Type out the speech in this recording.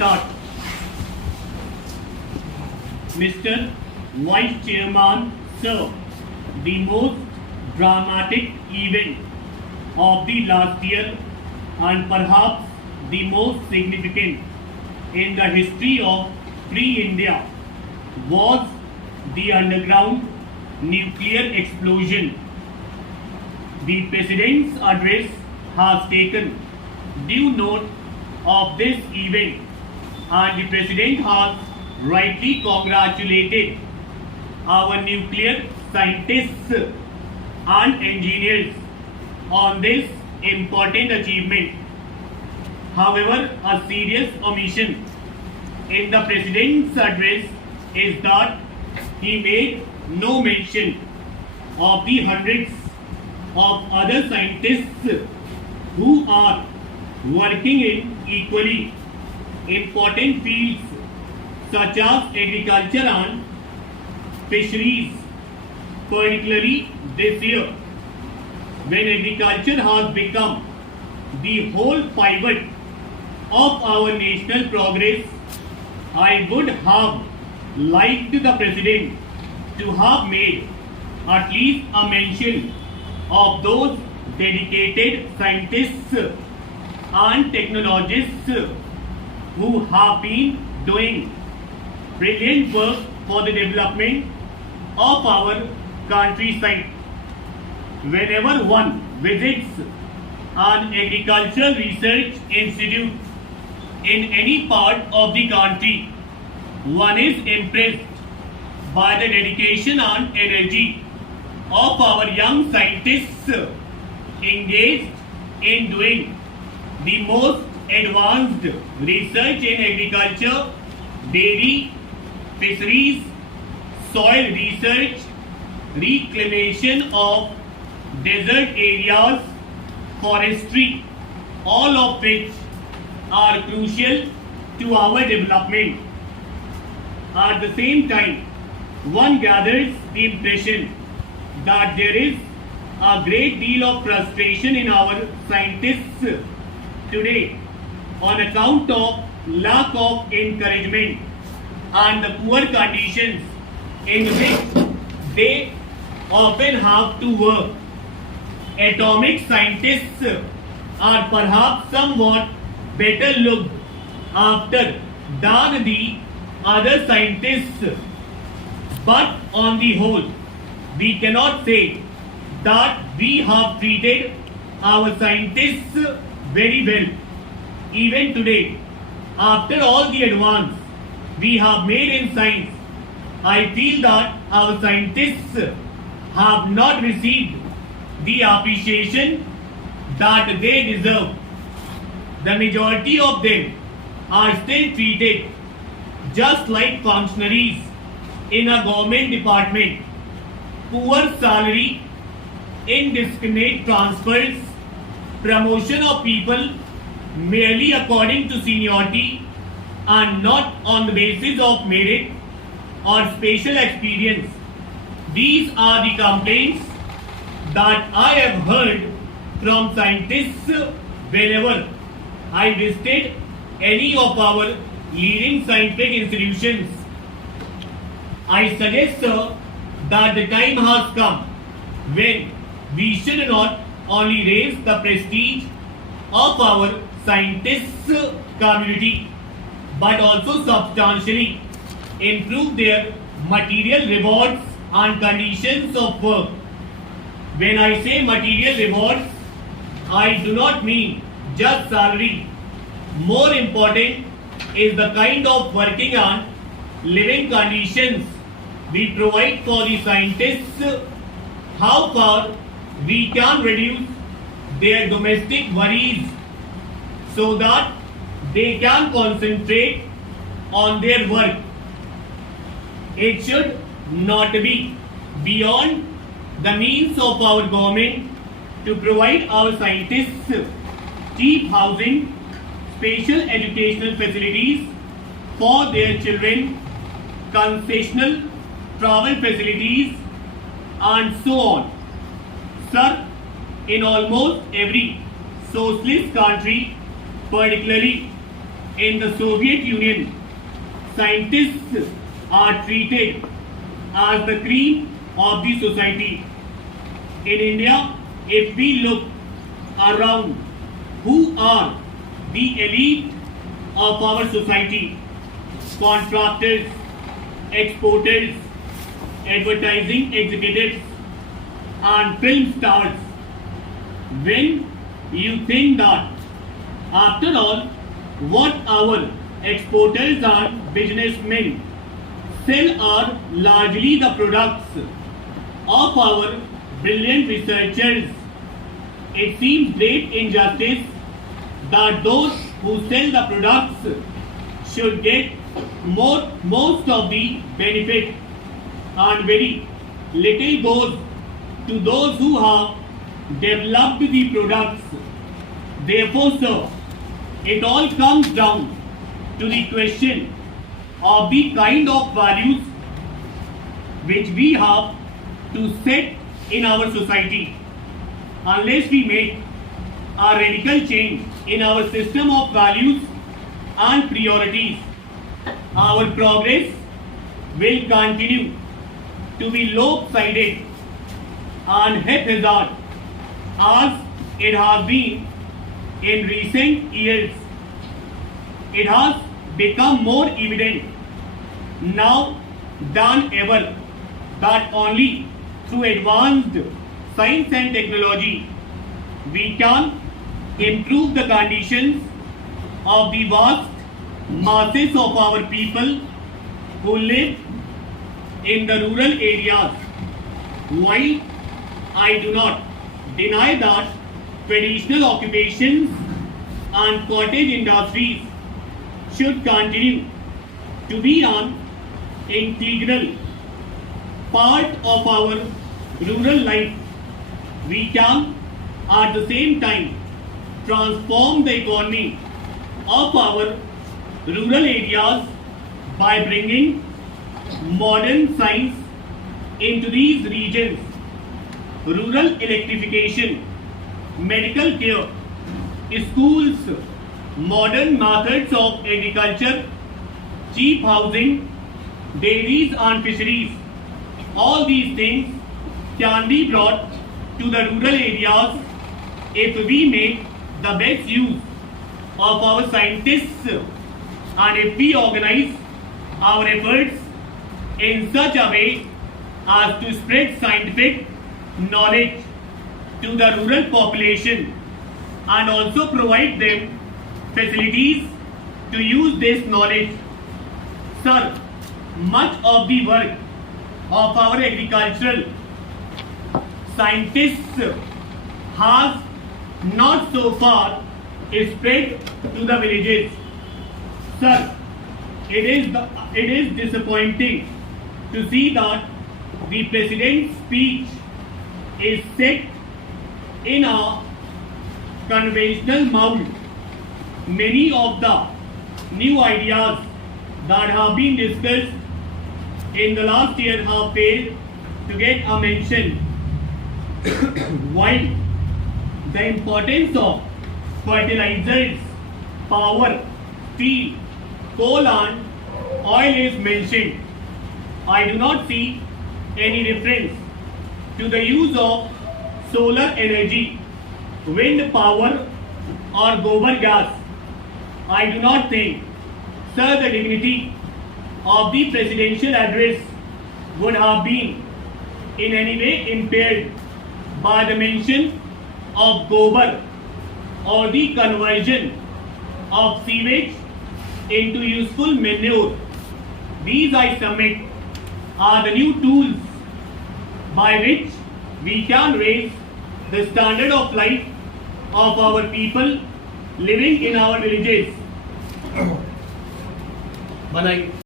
start. Mr. Vice Chairman, sir, the most dramatic event of the last year and perhaps the most significant in the history of free India was the underground nuclear explosion. The President's address has taken due note of this event and the President has rightly congratulated our nuclear scientists and engineers on this important achievement. However, a serious omission in the President's address is that he made no mention of the hundreds of other scientists who are working in equally important fields such as agriculture and fisheries, particularly this year, when agriculture has become the whole pivot of our national progress. I would have liked the President to have made at least a mention of those dedicated scientists and technologists who have been doing brilliant work for the development of our countryside. Whenever one visits an agricultural research institute in any part of the country, one is impressed by the dedication and energy of our young scientists engaged in doing the most advanced research in agriculture, dairy, fisheries, soil research, reclamation of desert areas, forestry, all of which are crucial to our development. At the same time, one gathers the impression that there is a great deal of frustration in our scientists today on account of lack of encouragement and the poor conditions in which they often have to work. Atomic scientists are perhaps somewhat better looked after than the other scientists, but on the whole, we cannot say that we have treated our scientists very well. Even today, after all the advance we have made in science, I feel that our scientists have not received the appreciation that they deserve. The majority of them are still treated just like functionaries in a government department. Poor salary, indiscriminate transfers, promotion of people merely according to seniority and not on the basis of merit or special experience. These are the complaints that I have heard from scientists whenever I visited any of our leading scientific institutions. I suggest, sir, that the time has come when we should not only raise the prestige of our scientists community but also substantially improve their material rewards and conditions of work. When I say material rewards, I do not mean just salary. More important is the kind of working and living conditions we provide for the scientists, how far we can reduce their domestic worries so that they can concentrate on their work. It should not be beyond the means of our government to provide our scientists cheap housing, special educational facilities for their children, concessional travel facilities, and so on. Sir, in almost every socialist country, particularly in the Soviet Union, scientists are treated as the cream of the society. In India, if we look around, who are the elite of our society? Contractors, exporters, advertising executives, and film stars. When you think that, after all, what our exporters and businessmen sell are largely the products of our brilliant researchers, it seems great injustice that those who sell the products should get most of the benefit and very little goes to those who have developed the products. Therefore, sir, it all comes down to the question of the kind of values which we have to set in our society. Unless we make a radical change in our system of values and priorities, our progress will continue to be lopsided and haphazard as it has been in recent years. It has become more evident now than ever that only through advanced science and technology we can improve the conditions of the vast masses of our people who live in the rural areas. While I do not deny that traditional occupations and cottage industries should continue to be an integral part of our rural life, we can at the same time transform the economy of our rural areas by bringing modern science into these regions. Rural electrification, medical care, schools, modern methods of agriculture, cheap housing, dairies and fisheries, all these things can be brought to the rural areas if we make the best use of our scientists and if we organize our efforts in such a way as to spread scientific knowledge to the rural population and also provide them facilities to use this knowledge. Sir, much of the work of our agricultural scientists has not so far spread to the villages. Sir, it is disappointing to see that the President's speech is set in a conventional mold. Many of the new ideas that have been discussed in the last year have failed to get a mention. While the importance of fertilizers, power, steel, coal and oil is mentioned, I do not see any reference to the use of solar energy, wind power or gobar gas. I do not think, sir, the dignity of the presidential address would have been in any way impaired by the mention of gobar or the conversion of sewage into useful manure. These, I submit, are the new tools by which we can raise the standard of life of our people living in our villages.